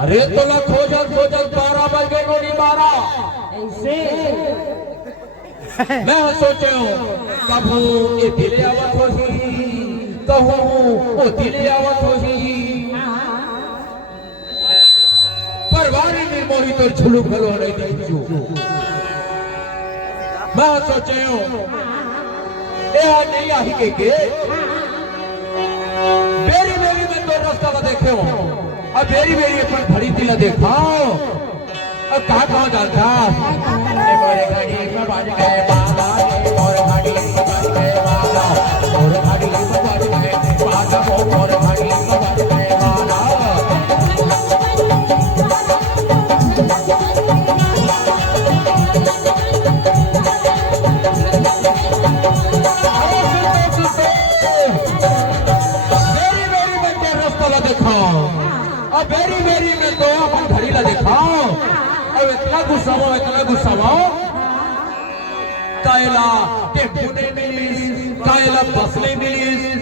अरे तोला खोजल खोजल 12 बज गए गोली 12 ऐसे मैं सोचे हूँ कबू ये दिले आवत होगी कहूँ वो दिले आवत होगी परवारी निर्मोही तो झुलू खलो नहीं देखू मैं सोचे हूँ ये नहीं आई के बेरी बेरी में तो रास्ता ला देखे हो अब बेरी बेरी अपन खड़ी थी ला देखाओ अब कहाँ जाता मोरे गाड़ी में बाज गए बाबा मोरे गाड़ी में बाज गए बाबा मोरे गाड़ी में बाज गए बाबा मोरे गाड़ी में बाज गए बाबा बेरी बेरी में तो अपन घड़ी ला दिखाओ अब इतना गुस्सा कायला टेम्पू ने मिली कायला बस ने मिली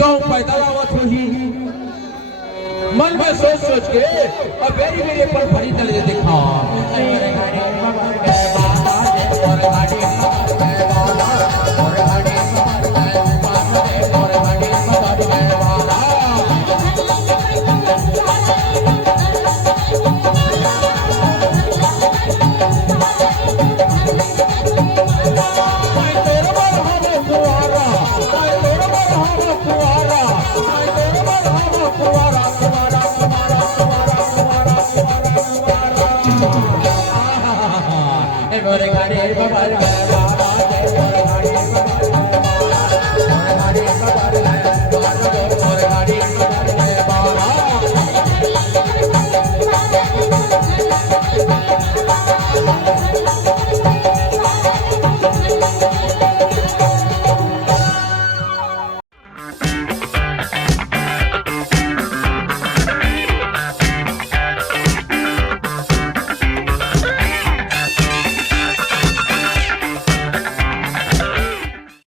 कहूँ पैदल आवत हुई मन में सोच सोच के अब बेरी बेरी अपन घड़ी चले दिखाओ